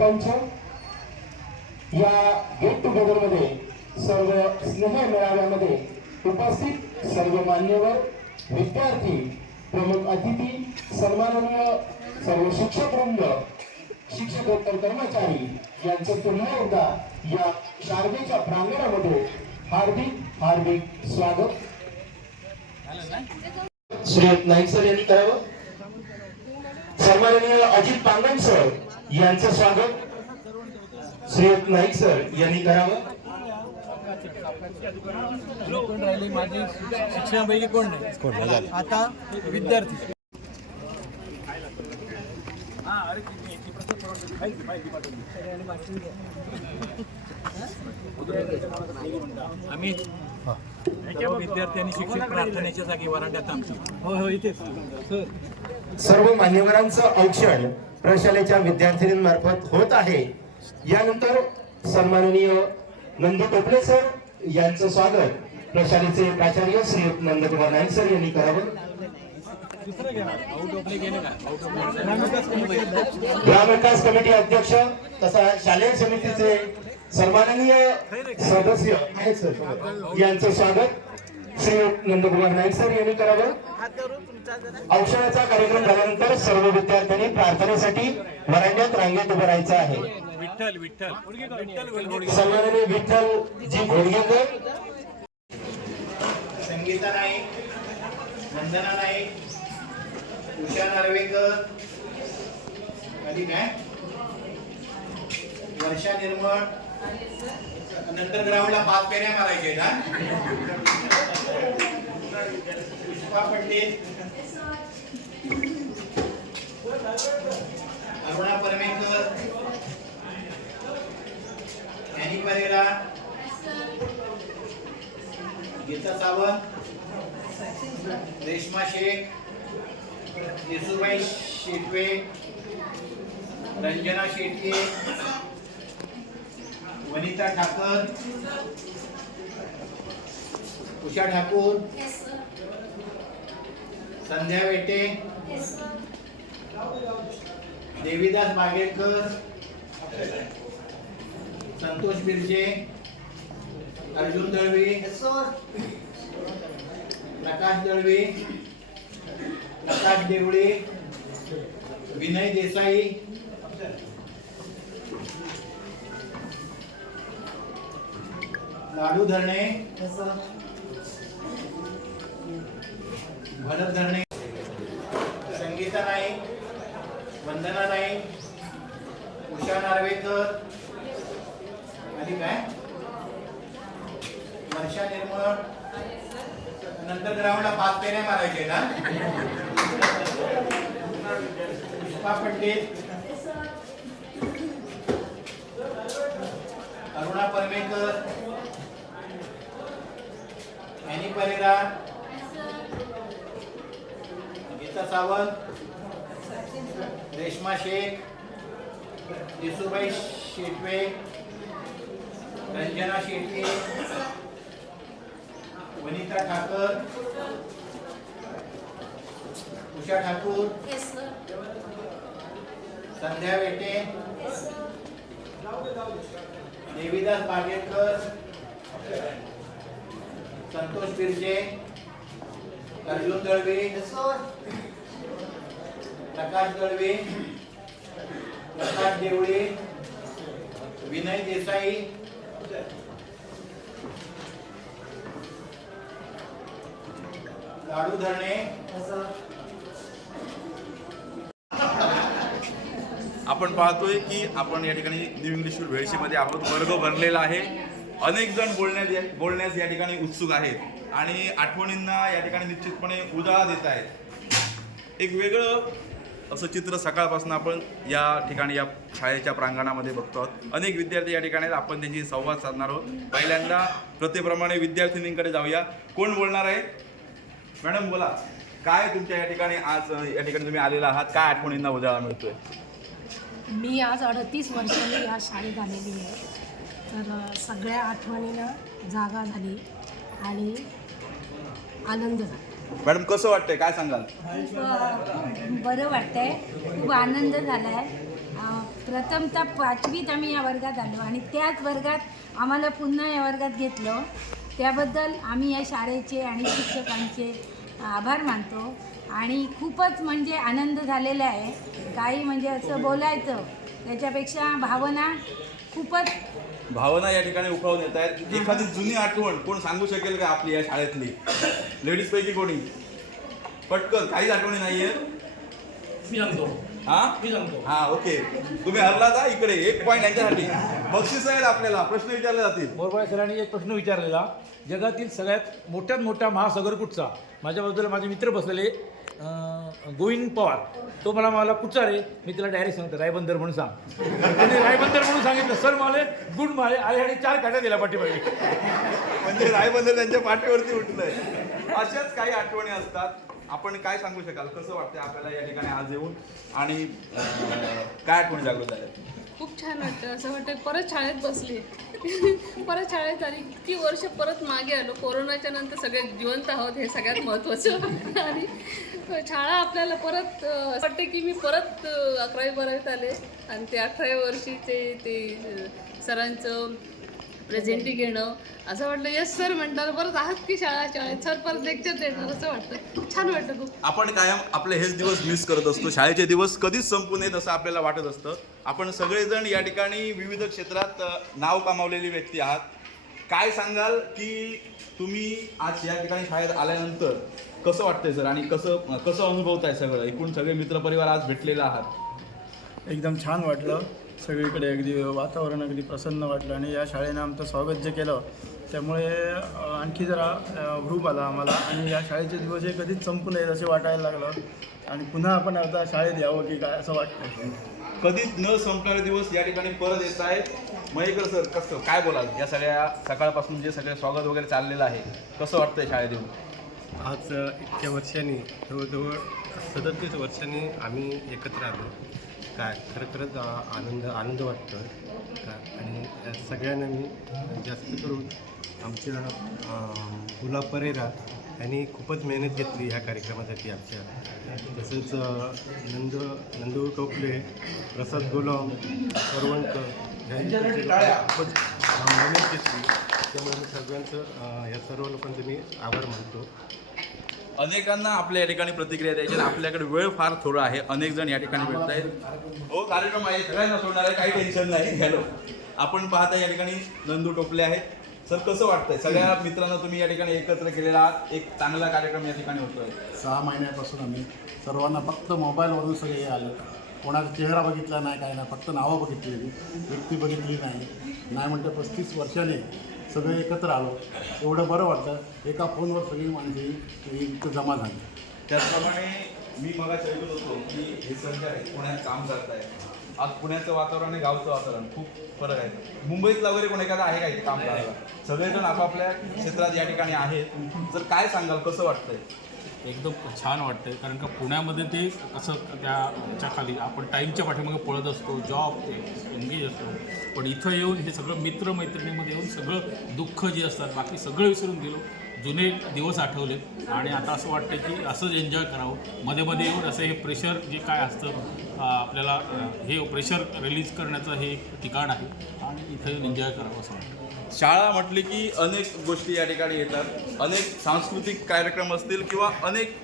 सरपंच या गेट टुगेदरमध्ये सर्व स्नेह मेळाव्यामध्ये उपस्थित सर्व मान्यवर विद्यार्थी प्रमुख अतिथी सन्माननीय सर्व शिक्षक वृंद शिक्षकोत्तर कर्मचारी यांचं पुन्हा एकदा या शारदेच्या प्रांगणामध्ये हार्दिक हार्दिक स्वागत. श्री नाईक सर यांनी करावं. सन्माननीय अजित पांगण सर यांचं स्वागत श्रीयुत नाईक सर यांनी करावं. राहिली माझी शिक्षण पहिली कोण नाही आता विद्यार्थी आम्ही सर्व विद्यार्थी आणि शिक्षक प्रार्थनेच्या जागी वरांड्यात आमची. हो हो सर सर्व मान्यवरांचं औक्षण प्रशालेच्या विद्यार्थिनींमार्फत होत आहे. यानंतर सन्माननीय नंद टोपले सर यांचं स्वागत. प्रशालेचे प्राचार्य श्री नंदकुमार नाईक सर यांनी करावं. ग्रामविकास कमिटी अध्यक्ष तसा शालेय समितीचे सन्माननीय सदस्य आहेत सर. यांचं स्वागत. श्री नंदकुमार नाईक सर यांनी करावं. औषधाचा कार्यक्रम झाल्यानंतर सर्व विद्यार्थ्यांनी प्रार्थनेसाठी वरांड्यात रांगेत उभं राहायचं आहे. विठ्ठल विठ्ठल. विठ्ठल सन्माननीय विठ्ठल जी घोडगेकर. संगीता नाईक वंदना नाईक उषा नार्वेकर आणि काय? वर्षा निर्मळ नंतर ग्राउंडला पाच पेऱ्या मारायचे ना पुष्पा पंडित अरुणा परमेकर अॅनी परेरा गीता सावंत. रेश्मा शेख. येसुबाई शेटवे. रंजना शेटके वनिता ठाकर. उषा ठाकूर. संध्या वेटे. देवीदास बागेकर संतोष बिरजे अर्जुन दळवी प्रकाश दळवी प्रकाश देवळे विनय देसाई लाडू धरणे भरत धरणे संगीता नाईक वंदना नाईक उषा नार्वेकर आणि काय? वर्षा निर्मळ. नंतर ग्राउंडला पाच पेऱ्या मारायचे ना? पुष्पा पंडित. अरुणा परमेकर. अॅनी परेरा. गीता सावंत. रेश्मा शेख येसुबाई शेटवे रंजना शेटके वनिता ठाकर उषा ठाकूर संध्या वेटे देवीदास बागेलकर संतोष बिरजे अर्जुन दळवे प्रकाश दळवे प्रकाश देवळे विनय देसाई लाडू धरणे. आपण पाहतोय की आपण या ठिकाणी न्यू इंग्लिश वेळशीमध्ये आहोत. वर्ग भरलेला आहे. अनेक जण बोलण्यात बोलण्यास या ठिकाणी उत्सुक आहेत. आणि आठवणींना या ठिकाणी निश्चितपणे उजाळा देत आहेत. एक वेगळं असं चित्र सकाळपासून आपण या ठिकाणी या शाळेच्या प्रांगणामध्ये बघतो आहोत. अनेक विद्यार्थी या ठिकाणी आपण त्यांची संवाद साधणार आहोत. पहिल्यांदा प्रथेप्रमाणे विद्यार्थिनींकडे जाऊया. कोण बोलणार आहे? मॅडम बोला. काय तुमच्या या ठिकाणी आज या ठिकाणी तुम्ही आलेला आहात? काय आठवणींना उजाळा मिळतोय? मी आज अडतीस वर्षांनी या शाळेत आलेली आहे. तर सगळ्या आठवणींना जागा झाली आणि आनंद झाला. मॅडम कसं वाटतंय? काय सांगाल? खूप अ, बरं वाटतंय. खूप आनंद झाला आहे प्रथमतः पाचवीत आम्ही या वर्गात आलो आणि त्याच वर्गात आम्हाला पुन्हा या वर्गात घेतलं. त्याबद्दल आम्ही या शाळेचे आणि शिक्षकांचे आभार मानतो. आणि खूपच म्हणजे आनंद झालेला आहे. काही म्हणजे असं बोलायचं त्याच्यापेक्षा भावना खूपच भावना या ठिकाणी उफाळून येत आहेत. एखादी जुनी आठवण कोण सांगू शकेल का आपली या शाळेतली? लेडीज पैकी कोणी? पटकन काहीच आठवणी नाहीये. मी सांगतो. हा? मी सांगतो. हा ओके. तुम्ही हरला का इकडे एक पॉईंट यांच्यासाठी. बक्षीस आहेत आपल्याला प्रश्न विचारले जातील. मोरबाळे सरांनी एक प्रश्न विचारलेला. जगातील सगळ्यात मोठ्यात मोठा महासागर कुठचा माझ्या बाजूला माझे मित्र बसलेले. गोविंद पवार. तो मला मला कुठचा रे? मी तिला डायरेक्ट सांगतो रायबंदर म्हणून सांग. त्याने रायबंदर म्हणून सांगितलं सर मला गुड माले आले आणि चार काट्या दिल्या पाठीमागे. म्हणजे रायबंदर त्यांच्या पाठीवरती उठलंय. अशाच काही आठवणी असतात. आपण काय सांगू शकाल? कसं वाटतं आपल्याला या ठिकाणी आज येऊन? आणि अं, काय आठवणी जागृत आहेत खूप छान वाटतं. असं वाटतं परत शाळेत बसली. परत शाळेत आली. किती वर्ष परत मागे आलो. कोरोनाच्या नंतर सगळे जिवंत आहोत हे सगळ्यात महत्त्वाचं. आणि शाळा आपल्याला परत वाटते असं की मी परत अकरावी बारावीत आले. आणि ते अठराव्या वर्षी ते ते सरांचं प्रेझेंटी घेणं असं वाटलं यस सर म्हणतात. परत आहात की शाळा? शाळेत सर परत लेक्चर देणार. असं वाटतं छान वाटतं खूप. आपण कायम आपले हेच दिवस मिस करत असतो. शाळेचे दिवस कधीच संपू नयेत असं आपल्याला वाटत असतं. आपण सगळेजण या ठिकाणी विविध क्षेत्रात नाव कमावलेली व्यक्ती आहात. काय सांगाल की तुम्ही आज या ठिकाणी शाळेत आल्यानंतर कसं वाटतंय सर? आणि कसं कसं अनुभवताय सगळं? एकूण सगळे मित्रपरिवार आज भेटलेला आहात. एकदम छान वाटलं. सगळीकडे अगदी वातावरण अगदी प्रसन्न वाटलं आणि या शाळेनं आमचं स्वागत जे केलं त्यामुळे आणखी जरा अ, हुरूप आला आम्हाला आणि या शाळेचे दिवस हे कधीच संपू नयेत असे वाटायला लागलं. आणि पुन्हा आपण आता शाळेत यावं की काय असं वाटतं कधीच न संपणारे दिवस या ठिकाणी परत येत आहेत. मयेकर सर कसं काय बोलाल? या सगळ्या सकाळपासून जे सगळे स्वागत वगैरे चाललेलं आहे कसं वाटतंय शाळेत येऊन? आज इतक्या वर्षांनी जवळजवळ सदतीस वर्षांनी आम्ही एकत्र आलो. काय खरंच आनंद आनंद वाटतो का आणि सगळ्यांना मी जास्त करून आमच्या गुलाब परेरा यांनी खूपच मेहनत घेतली ह्या कार्यक्रमासाठी आमच्या. तसेच नंद नंदू टोपले प्रसाद गुलाम करवणकर यांनी खूपच मेहनत घेतली. त्यामुळे मी सगळ्यांचं या सर्व लोकांचं मी आभार मानतो. अनेकांना आपल्या या ठिकाणी प्रतिक्रिया द्यायची आपल्याकडे वेळ फार थोडा आहे. अनेक जण या ठिकाणी भेटत आहेत हो कार्यक्रम आहे. सगळ्यांना सोडणार आहे. काही टेन्शन नाही. हॅलो. आपण पाहता या ठिकाणी नंदू टोपले आहेत. सर कसं वाटतंय? सगळ्या मित्रांना तुम्ही या ठिकाणी एकत्र केलेला आहात. एक चांगला कार्यक्रम या ठिकाणी होतोय. सहा महिन्यापासून आम्ही सर्वांना फक्त मोबाईलवरून सगळे आलं. कोणाचा चेहरा बघितला नाही काय नाही. फक्त नावं बघितलेली. व्यक्ती बघितली नाही. नाही म्हणतं पस्तीस वर्षाने सगळे एकत्र आलो. एवढं बरं वाटतं एका फोनवर सगळी माणसे इथं जमा झाली. त्याचप्रमाणे मी मला ऐकत होतो की हे संख्या आहेत पुण्यात काम करत आहे आज पुण्याचं वातावरण आणि गावचं वातावरण खूप फरक आहे. मुंबईतला वगैरे कोण एखादा आहे का इथे काम करायला? सगळेजण आपापल्या क्षेत्रात या ठिकाणी आहेत. तर काय सांगाल? कसं वाटतंय? एकदम छान वाटतंय. कारण का पुण्यामध्ये ते असं त्याच्याखाली आपण टाईमच्या पाठीमागे पळत असतो जॉब ते एंगेज असतो. पण इथं येऊन हे सगळं मित्रमैत्रिणीमध्ये येऊन सगळं दुःख जे असतात बाकी सगळं विसरून गेलो. जुने दिवस आठवले आणि आता असं वाटतं की असंच एन्जॉय करावं. मध्ये मध्ये येऊन असं हे प्रेशर जे काय असतं आपल्याला हे प्रेशर रिलीज करण्याचं हे ठिकाण आहे. आणि इथं येऊन एन्जॉय करावं असं वाटतं शाळा म्हटली की अनेक गोष्टी या ठिकाणी येतात. अनेक सांस्कृतिक कार्यक्रम असतील किंवा अनेक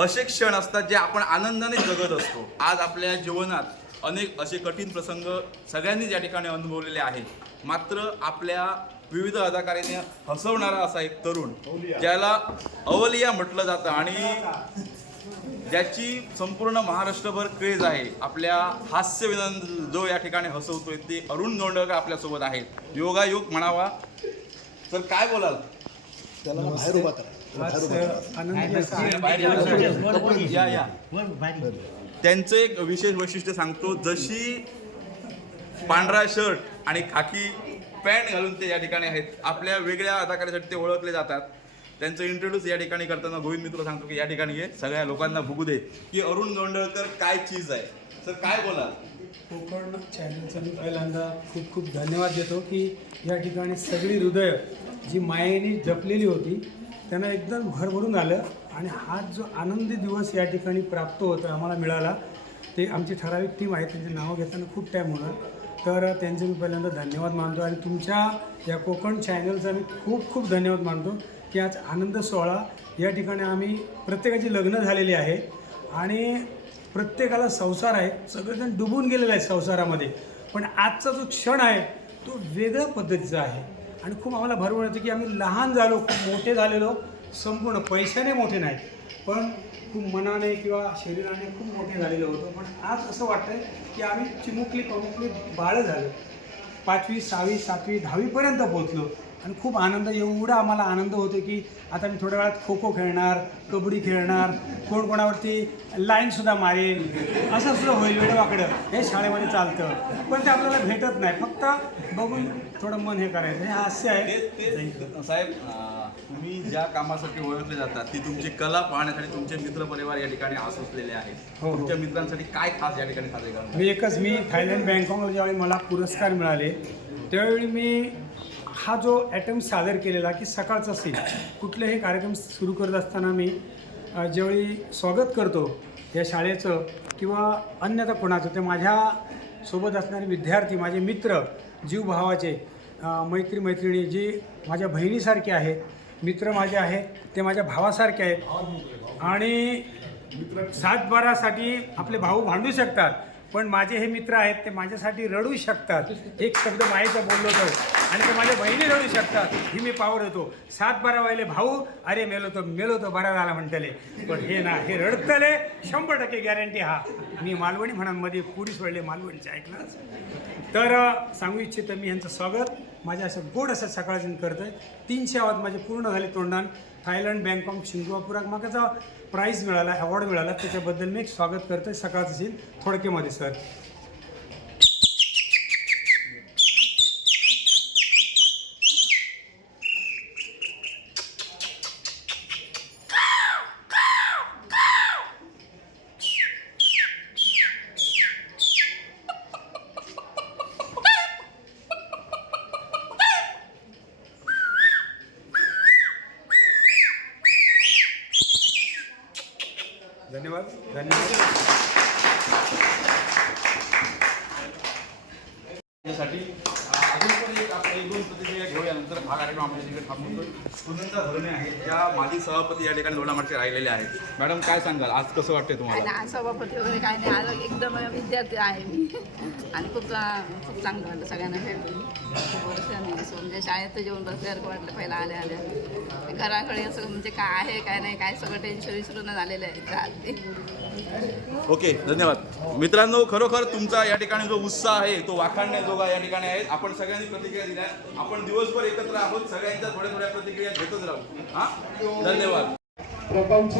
असे क्षण असतात जे आपण आनंदाने जगत असतो. आज आपल्या जीवनात अनेक असे कठीण प्रसंग सगळ्यांनीच या ठिकाणी अनुभवलेले आहेत. मात्र आपल्या विविध अदाकारीने हसवणारा असा एक तरुण ज्याला अवलिया म्हटलं जातं आणि ज्याची संपूर्ण महाराष्ट्रभर क्रेज आहे आपल्या हास्य विनंद जो या ठिकाणी हसवतोय ते अरुण गोंडकर आपल्यासोबत आहेत. योगायोग म्हणावा. तर काय बोलाल? त्याला बाहेर उभा या या. त्यांचं एक विशेष वैशिष्ट्य सांगतो जशी पांढरा शर्ट आणि खाकी पॅन्ट घालून ते या ठिकाणी आहेत. आपल्या वेगळ्या अदाकारीसाठी ते ओळखले जातात. त्यांचं इंट्रोड्यूस या ठिकाणी करताना गोविंद मित्र सांगतो की या ठिकाणी हे सगळ्या लोकांना बघू दे. की अरुण गोंडळकर काय चीज आहे? तर काय बोला कोकण चॅनलचा मी पहिल्यांदा खूप खूप धन्यवाद देतो की या ठिकाणी सगळी हृदय जी मायेने जपलेली होती त्यांना एकदम भरभरून आलं आणि हा जो आनंदी दिवस या ठिकाणी प्राप्त होता आम्हाला मिळाला ते आमची ठराविक टीम आहे त्यांची नावं घेताना खूप टाईम होणार. तर त्यांचे मी पहिल्यांदा धन्यवाद मानतो. आणि तुमच्या या कोकण चॅनलचा मी खूप खूप धन्यवाद मानतो. की आज आनंद सोहळा या ठिकाणी आम्ही प्रत्येकाची लग्न झालेली आहे. आणि प्रत्येकाला संसार आहे. सगळेजण डुबून गेलेले आहेत संसारामध्ये. पण आजचा जो क्षण आहे तो वेगळ्या पद्धतीचा आहे. आणि खूप आम्हाला भरवून येतं की आम्ही लहान झालो खूप मोठे झालेलो. संपूर्ण पैशाने मोठे नाही पण खूप मनाने किंवा शरीराने खूप मोठे झालेलो होतो. पण आज असं वाटतंय की आम्ही चिमुकली पमुकली बाळं झालो. पाचवी सहावी सातवी दहावीपर्यंत पोहोचलो. आणि खूप आनंद एवढा आम्हाला आनंद होतो की आता मी थोड्या वेळात खो खो खेळणार कबड्डी खेळणार कोण कोणावरती लाईनसुद्धा मारेल असं सुद्धा होईल वेळेवाकडं हे शाळेमध्ये चालतं. पण ते आपल्याला भेटत नाही. फक्त बघून थोडं मन हे करायचं. हे हास्य आहे. साहेब तुम्ही ज्या कामासाठी ओळखले जातात ती तुमची कला पाहण्यासाठी तुमचे मित्रपरिवार या ठिकाणी आज असलेले आहेत. हो, हो. तुमच्या मित्रांसाठी काय खास या ठिकाणी साजरे करणार मी एकच मी थायलंड बँकॉकला ज्यावेळी मला पुरस्कार मिळाले त्यावेळी मी हा जो ॲटम सादर केलेला की सकाळचा सीन कुठलेही कार्यक्रम सुरू करत असताना मी ज्यावेळी स्वागत करतो या शाळेचं किंवा अन्यथा कोणाचं ते माझ्यासोबत असणारे विद्यार्थी माझे मित्र जीव भावाचे मैत्री मैत्रिणी जी माझ्या बहिणीसारखे आहेत मित्र माझे आहेत ते माझ्या भावासारखे आहेत आणि सातबारासाठी आपले भाऊ भांडू शकतात पण माझे हे मित्र आहेत ते माझ्यासाठी रडू शकतात. एक शब्द मायेचा बोललो तर. आणि ते माझ्या बहिणी रडू शकतात. ही मी पावर होतो. सात बारा वाहिले भाऊ अरे मेलो तो मेलो तो बरा झाला म्हणतले पण हे ना हे रडतले. शंभर टक्के गॅरंटी हा. मी मालवणी म्हणांमध्ये पुरी सोडले मालवणीचे ऐकलं तर सांगू इच्छितो मी यांचं स्वागत. माझ्या असं गोड असं सकाळचं करतोय. तीनशे आवाज माझे पूर्ण झाले तोंडान. थायलंड बँकॉक सिंगापुरात मागाचा प्राईज मिळाला अवॉर्ड मिळाला. त्याच्याबद्दल मी एक स्वागत करतोय सकाळचं सीन थोडक्यामध्ये सर धन्यवाद. धन्यवाद त्यासाठी अजून पण एक आपण एक दोन प्रतिक्रिया घेऊया नंतर हा कार्यक्रम आपल्या तिकडे थांबवतोय सुनंदा आहेत. ज्या माजी सभापती या ठिकाणी लोणामाटचे राहिलेले आहेत. मॅडम काय सांगाल? आज कसं वाटतंय तुम्हाला? आणि आज सभापती वगैरे काय नाही. आज एकदम विद्यार्थी आहे मी. आणि खूप चा- खूप चांगलं वाटलं सगळ्यांना भेटून खूप वर्षांनी असं म्हणजे शाळेत जेवण बसल्यासारखं वाटलं पहिला आल्या आल्या. घराकडे असं म्हणजे काय आहे काय नाही काय सगळं टेन्शन विसरून झालेलं आहे ओके धन्यवाद. मित्रांनो खरोखर तुमचा या ठिकाणी जो उत्साह आहे तो वाखाणण्याजोगा या ठिकाणी आहे. आपण सगळ्यांनी प्रतिक्रिया दिल्या आपण दिवसभर एकत्र आहोत सगळ्यांच्या थोड्या थोड्या प्रतिक्रिया घेतच राहू. हा? धन्यवाद. प्रपंच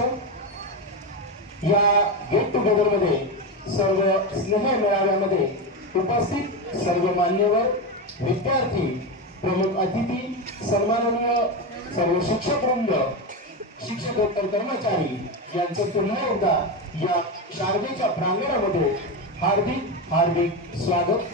या गेट टुगेदरमध्ये सर्व स्नेह मेळाव्यामध्ये उपस्थित सर्व मान्यवर विद्यार्थी प्रमुख अतिथी सन्माननीय सर्व शिक्षक वृंद शिक्षकोत्तर कर्मचारी यांचं पुन्हा एकदा या शारदेच्या प्रांगणामध्ये हार्दिक हार्दिक स्वागत.